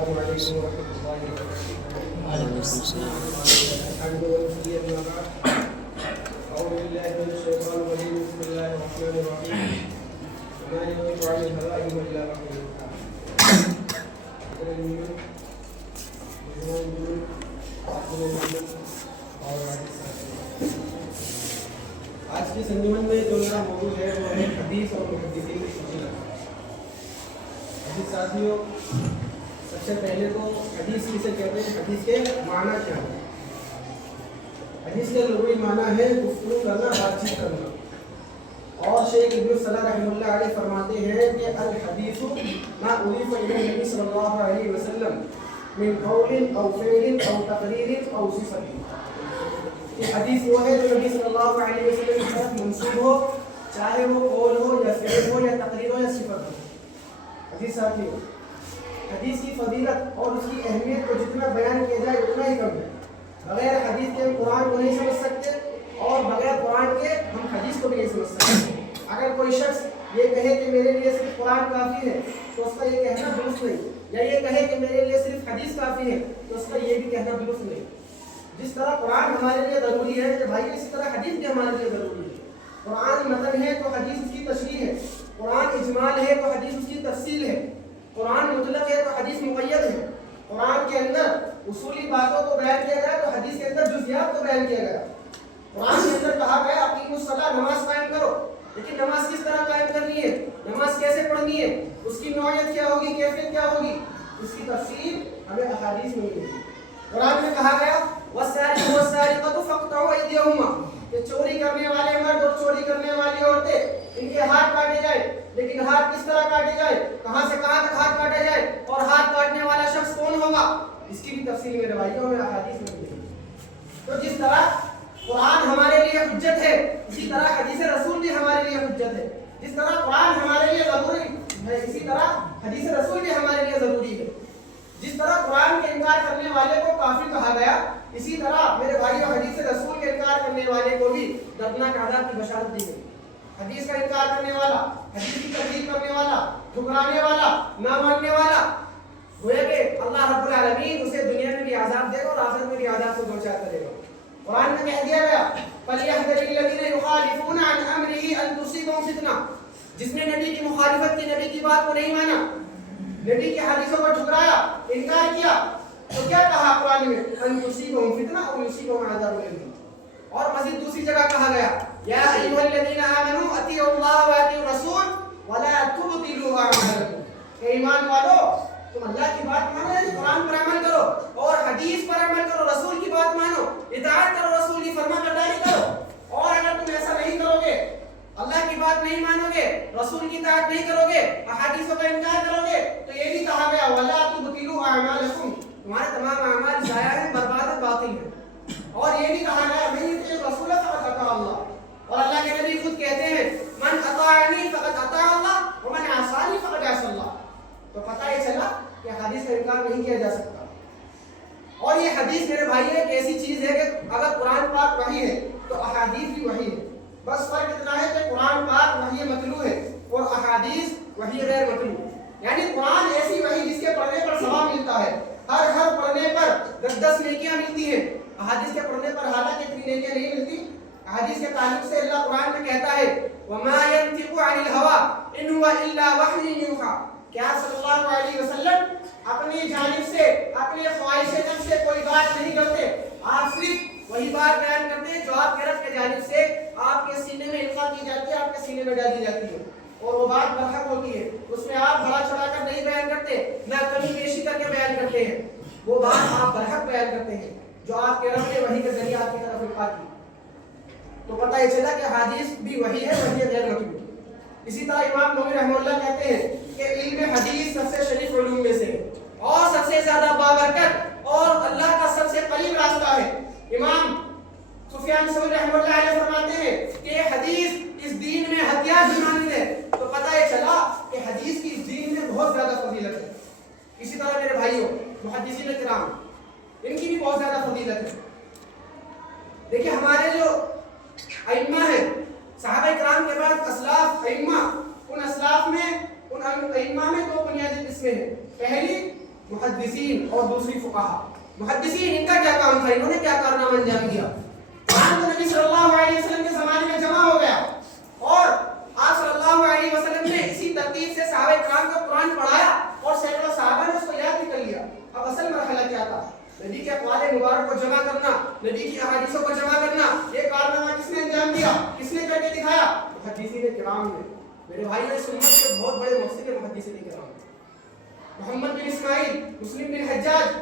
السلام علیکم ورحمۃ اللہ وبرکاتہ۔ وعلیکم السلام۔ الحمد للہ اما بعد، اعوذ باللہ من الشیطان الرجیم، بسم اللہ الرحمن الرحیم، وما ينطق عن الهوى الا وحی یوحی۔ آج کی انجمن میں جو میرا موضوع ہے وہ ہے حدیث اور محدثین کی فضیلت۔ حدیث ساتھیوں، سب سے پہلے تو حدیث کسے کہتے ہیں، حدیث کے معنی کیا ہے؟ حدیث کے لغوی معنی ہے گفتگو کرنا، بات چیت کرنا۔ اور شیخ ابن صلاح رحمہ اللہ علیہ فرماتے ہیں کہ الحدیث ما اضیف الی النبی صلی اللہ علیہ وسلم من قول او فعل او تقریر او صفت۔ یہ حدیث وہ ہے جو نبی صلی اللہ علیہ وسلم کی طرف منسوب ہو، چاہے وہ قول ہو یا فعل ہو یا تقریر ہو یا صفت ہو۔ حدیث ساتھیوں، حدیث کی فضیلت اور اس کی اہمیت کو جتنا بیان کیا جائے اتنا ہی کم ہے۔ بغیر حدیث کے ہم قرآن کو نہیں سمجھ سکتے، اور بغیر قرآن کے ہم حدیث کو بھی نہیں سمجھ سکتے۔ اگر کوئی شخص یہ کہے کہ میرے لیے صرف قرآن کافی ہے تو اس کا یہ کہنا درست نہیں، یا یہ کہے کہ میرے لیے صرف حدیث کافی ہے تو اس کا یہ بھی کہنا درست نہیں۔ جس طرح قرآن ہمارے لیے ضروری ہے کہ بھائی، اسی طرح حدیث بھی ہمارے لیے ضروری ہے۔ قرآن متن ہے تو حدیث اس کی تشریح ہے، قرآن اجمال ہے تو حدیث اس کی تفصیل ہے، قرآن مطلق ہے تو حدیث مقید ہے، قرآن کے اندر اصولی باتوں کو بیان کیا گیا تو حدیث کے اندر جزیات کو بیان کیا گیا۔ قرآن کے اندر کہا گیا اقیموا الصلاۃ، نماز قائم کرو، لیکن نماز کس طرح قائم کرنی ہے، نماز کیسے پڑھنی ہے، اس کی نوعیت کیا ہوگی، کیفیت کیا ہوگی، اس کی تفصیل ہمیں احادیث میں ملے گی۔ قرآن میں کہا گیا والسارق والسارقۃ فاقطعوا ایدیہما، کہ چوری کرنے والے مرد اور چوری کرنے والی عورتیں ان کے ہاتھ کاٹے جائیں، لیکن ہاتھ کس طرح کاٹے جائے، کہاں سے کہاں تک ہاتھ کاٹا جائے، اور ہاتھ کاٹنے والا شخص کون ہوگا، اس کی بھی تفصیل میرے بھائیوں میں احادیث میں ملے گی۔ تو جس طرح قرآن ہمارے لیے حجت ہے، اسی طرح حدیث رسول بھی ہمارے لیے حجت ہے۔ جس طرح قرآن ہمارے لیے ضروری ہے، اسی طرح حدیث رسول بھی ہمارے لیے ضروری ہے۔ جس طرح قرآن کے انکار کرنے والے کو کافر کہا گیا، اسی طرح میرے بھائیوں حدیث رسول کے انکار کرنے والے کو بھی دردناک عذاب کی بشارت دی گئی۔ حدیث کا انکار کرنے والا، حدیث کی تکذیب کرنے والا، ٹھکرانے والا، نہ ماننے والا، گویا کہ اللہ رب العالمین اسے دنیا میں بھی عذاب دے گا اور آخرت میں بھی عذاب سے دوچار کرے گا۔ قرآن میں کہہ دیا گیا فَلْيَحْذَرِ الَّذِينَ يُخَالِفُونَ عَنْ أَمْرِهِ أَن تُصِيبَهُمْ فِتْنَةٌ، جس نے نبی کی مخالفت کی، نبی کی بات کو نہیں مانا، نبی کی حدیثوں کو ٹھکرایا، انکار کیا، تو کیا کہا قرآن میں أَن تُصِيبَهُمْ فِتْنَةٌ أَوْ يُصِيبَهُمْ عَذَابٌ أَلِيمٌ۔ اور مزید دوسری جگہ کہا گیا یا ایھا الذین آمنوا اطیعوا اللہ واطیعوا الرسول ولا تبطلوا اعمالکم، کہ ایمان والو تم اللہ کی بات مانو، یعنی قرآن پر عمل کرو اور حدیث پر عمل کرو، رسول کی بات مانو، اطاعت کرو، رسول کی فرما برداری کرو۔ اور اگر تم ایسا نہیں کرو گے، اللہ کی بات نہیں مانو گے، رسول کی اطاعت نہیں کرو گے، احادیثوں کا انکار کرو گے، تو یہ بھی کہا گیا ولا تبطلوا اعمالکم، تمہارے تمام اعمال ضائع ہیں، برباد ہیں، باطل ہیں۔ اور یہ بھی کہا گیا من یطع الرسول فقد اطاع اللہ، اور اللہ کے نبی خود کہتے ہیں من اطاعنی فقد اطاع اللہ ومن عصانی فقد عصى اللہ۔ تو پتہ یہ چلا کہ حدیث کا انکار نہیں کیا جا سکتا۔ اور یہ حدیث میرے بھائی ایک ایسی چیز ہے کہ اگر قرآن پاک وحی ہے تو احادیث بھی وحی ہے، بس فرق اتنا ہے کہ قرآن پاک وحی متلو ہے اور احادیث وحی غیر متلو، یعنی قرآن ایسی وحی جس کے پڑھنے پر ثواب ملتا ہے، ہر پڑھنے پر 10 نیکیاں ملتی ہیں۔ احادیث کے پڑھنے پر حالانکہ اتنی نیکیاں نہیں ملتی۔ احادیث کے تعلق سے اللہ قرآن میں کہتا ہے وَمَا يَنْطِقُ عَنِ الْهَوَىٰ إِنْ هُوَ إِلَّا وَحْيٌ يُوحَىٰ، کہ آپ صلی اللہ علیہ وسلم اپنی جانب سے، اپنی خواہش نفس سے کوئی بات نہیں کرتے، آپ صرف وہی بات بیان کرتے ہیں جو آپ کے رب کی جانب سے آپ کے سینے میں القاء کی جاتی ہے، آپ کے سینے میں ڈال دی جاتی ہے، اور وہ بات برحق ہوتی ہے، اس میں آپ بڑا چڑھا کر نہیں بیان کرتے، نہ کمی بیشی کر کے بیان کرتے ہیں، وہ بات آپ برحق بیان کرتے ہیں جو آپ کے رب نے وحی کے ذریعے آپ کی طرف القاء کی۔ تو پتہ یہ چلا کہ حدیث بھی وحی ہے، وحی غیر متلو۔ اسی طرح امام نووی رحمہ اللہ کہتے ہیں کہ علم حدیث سب سے شریف علوم میں سے اور سب سے زیادہ بابرکت اور اللہ کا سب سے قریب راستہ ہے۔ امام سفیان ثوری رحمہ اللہ علیہ فرماتے ہیں کہ حدیث اس دین میں ہتھیار کی مانند ہے۔ تو پتہ یہ چلا کہ حدیث کی اس دین میں بہت زیادہ فضیلت ہے۔ اسی طرح میرے بھائیوں محدثین کرام، ان کی بھی بہت زیادہ فضیلت ہے۔ دیکھیں ہمارے جو ائمہ ہیں، صحابہ کرام کے بعد اسلاف ائمہ، ان اسلاف میں، ان ائمہ میں دو بنیادی قسمیں ہیں۔ پہلی محدثین اور دوسری فقہا. محدثین ان کا کیا کام تھا, انہوں نے کیا کارنامہ انجام دیا؟ قرآن تو نبی صلی اللہ علیہ وسلم کے زمانے میں جمع ہو گیا اور آپ صلی اللہ علیہ وسلم نے اسی ترتیب سے صحابہ کرام کو قرآن پڑھایا اور سینکڑوں صحابہ نے اس کو یاد بھی کر لیا. اب اصل مرحلہ کیا تھا؟ نبی کے اقوال مبارک کو جمع کرنا, نبی کی احادیثوں کو جمع کرنا. یہ کارنامہ کس نے انجام دیا, کس نے کر کے دکھایا؟ محدثین کرام نے. میرے بھائیوں, اس امت کے بہت بڑے مفسر محدثین کرام, محمد بن اسماعیل, مسلم بن حجاج,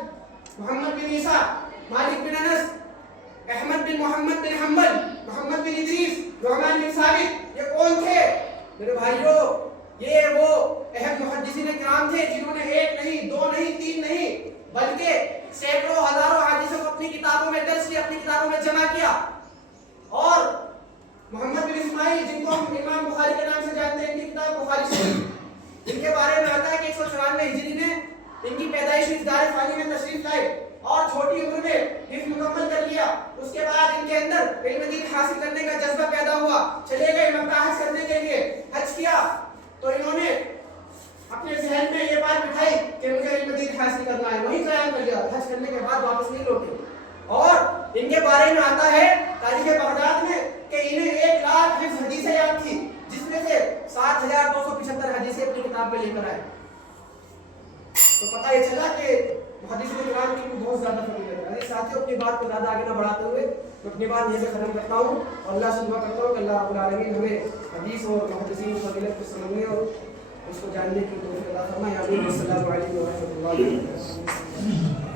محمد بن عیسیٰ, مالک بن انس, احمد بن محمد بن حنبل, محمد بن ادریس, نعمان بن ثابت. یہ کون تھے میرے بھائیوں؟ یہ وہ اہم محدثین کرام تھے جنہوں نے ایک نہیں, دو نہیں, تین نہیں, بلکہ سینکڑوں ہزاروں حدیثوں کو اپنی کتابوں میں درج کیا, اپنی کتابوں میں جمع کیا. اور محمد بن اسماعیل, جن کو ہم امام بخاری کے نام سے جانتے ہیں, ان کی کتاب بخاری شریف, ان کے بارے میں آتا ہے کہ 194 ہجری میں ان کی پیدائش اس دار فانی میں تشریف لائے اور چھوٹی عمر میں حفظ مکمل کر لیا. اس کے بعد ان کے اندر علم دین حاصل کرنے کا جذبہ پیدا ہوا, چلے گئے مباحث کرنے کے لیے, حج کیا تو انہوں نے اپنے ذہن میں یہ بات بٹھائی کہ مجھے علم دین حاصل کرنا ہے, وہی قیام کر لیا. حج کرنے کے بعد واپس نہیں لوٹے. اور ان کے بارے میں آتا ہے تاریخ بغداد میں کہ انہیں 1 لاکھ حفظ حدیثیں یاد تھی, جس میں سے 7275 حدیثیں اپنی کتاب میں لے کر آئے. تو پتہ یہ چلا کہ محدثین کرام کی بہت زیادہ فضیلت ہے. ساتھیوں, اپنی بات کو زیادہ آگے نہ بڑھاتے ہوئے میں اپنی بات یہیں سے ختم کرتا ہوں اور اللہ سے دعا کرتا ہوں کہ اللہ رب العالمین ہمیں حدیث اور محدثین کی فضیلت کو سمجھنے اور اس کو جاننے کی توفیق عطا فرمائے. آمین. السلام علیکم ورحمۃ اللہ وبرکاتہ.